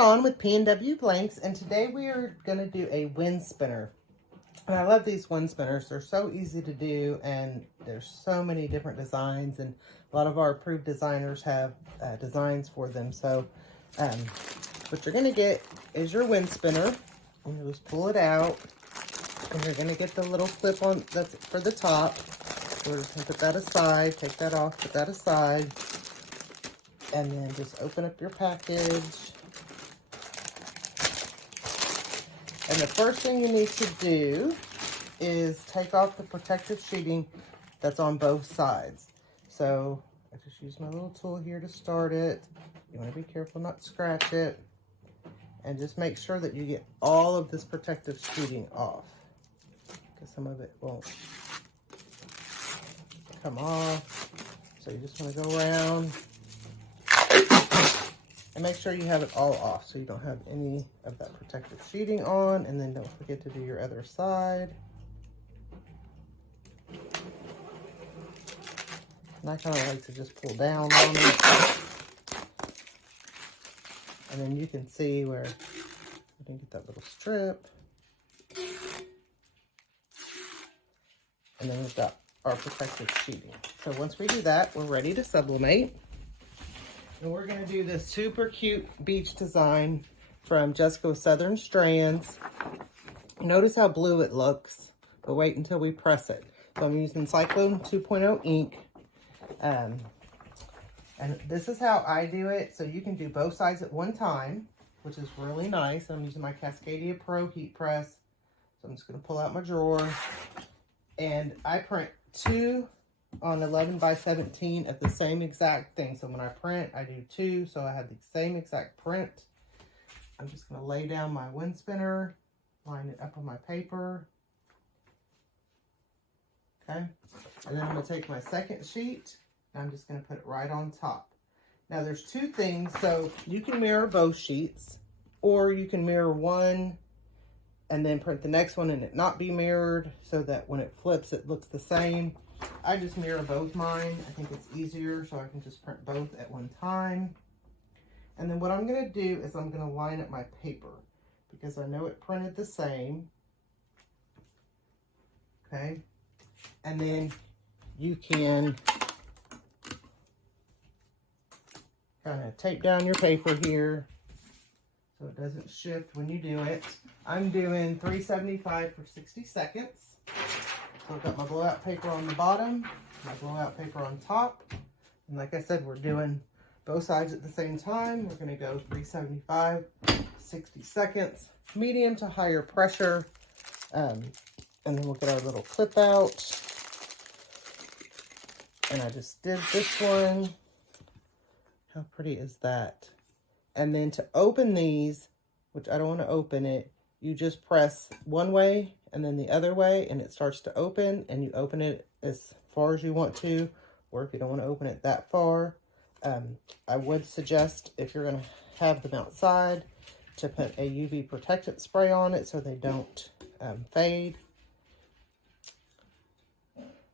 Dawn with PNW Blanks, and today we are going to do a wind spinner. And I love these wind spinners. They're so easy to do, and there's so many different designs, and a lot of our approved designers have designs for them. So what you're going to get is your wind spinner, and you just pull it out, and you're going to get the little clip on that's for the top. So we're just going to put that aside, take that off, put that aside, and then just open up your package. And the first thing you need to do is take off the protective sheeting that's on both sides. So I just use my little tool here to start it. You want to be careful not to scratch it. And just make sure that you get all of this protective sheeting off, because some of it won't come off. So you just want to go around and make sure you have it all off so you don't have any of that protective sheeting on. And then don't forget to do your other side. And I kind of like to just pull down on it. And then you can see where you can get that little strip. And then we've got our protective sheeting. So once we do that, we're ready to sublimate. And we're going to do this super cute beach design from Jessica Southern Strands. Notice how blue it looks, but wait until we press it. So I'm using Cyclone 2.0 ink. And this is how I do it. So you can do both sides at one time, which is really nice. I'm using my Cascadia Pro heat press. So I'm just going to pull out my drawer. And I print 2 on 11 by 17 of the same exact thing. So when I print, I do 2, so I have the same exact print. I'm just going to lay down my wind spinner, line it up on my paper. Okay, and then I'm going to take my second sheet, and I'm just going to put it right on top. Now there's 2 things, so you can mirror both sheets, or you can mirror one and then print the next one and it not be mirrored, so that when it flips it looks the same. I just mirror both mine. I think it's easier, so I can just print both at one time. And then what I'm going to do is I'm going to line up my paper, because I know it printed the same. Okay. And then you can kind of tape down your paper here so it doesn't shift when you do it. I'm doing 375 for 60 seconds. So I've got my blowout paper on the bottom, my blowout paper on top. And like I said, we're doing both sides at the same time. We're going to go 375, 60 seconds, medium to higher pressure. And then we'll get our little clip out. And I just did this one. How pretty is that? And then to open these, which I don't want to open it, you just press one way and then the other way, and it starts to open, and you open it as far as you want to, or if you don't want to open it that far. I would suggest, if you're going to have them outside, to put a UV protectant spray on it so they don't fade.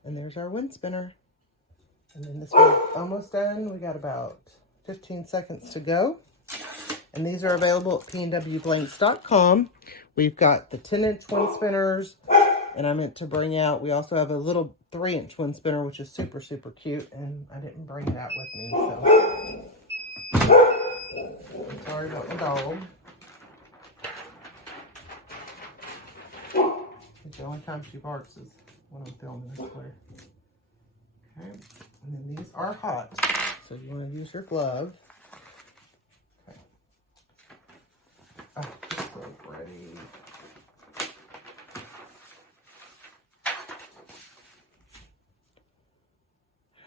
And there's our wind spinner. And then this one's almost done. We got about 15 seconds to go. And these are available at pnwblanks.com. We've got the 10-inch wind spinners, and I meant to bring out, we also have a little 3-inch wind spinner, which is super, super cute, and I didn't bring it out with me, so I'm sorry about my dog. The only time she barks is when I'm filming, I swear. Okay, and then these are hot, so you want to use your glove. Okay. Oh, it's so pretty.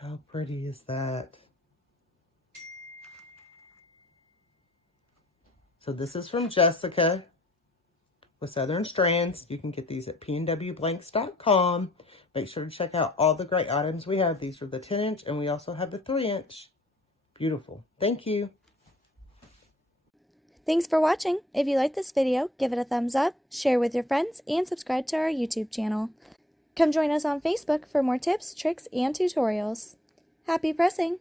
How pretty is that? So this is from Jessica with Southern Strands. You can get these at pnwblanks.com. Make sure to check out all the great items we have. These are the 10-inch, and we also have the 3-inch. Beautiful. Thank you. Thanks for watching. If you like this video, give it a thumbs up, share with your friends, and subscribe to our YouTube channel. Come join us on Facebook for more tips, tricks, and tutorials. Happy pressing!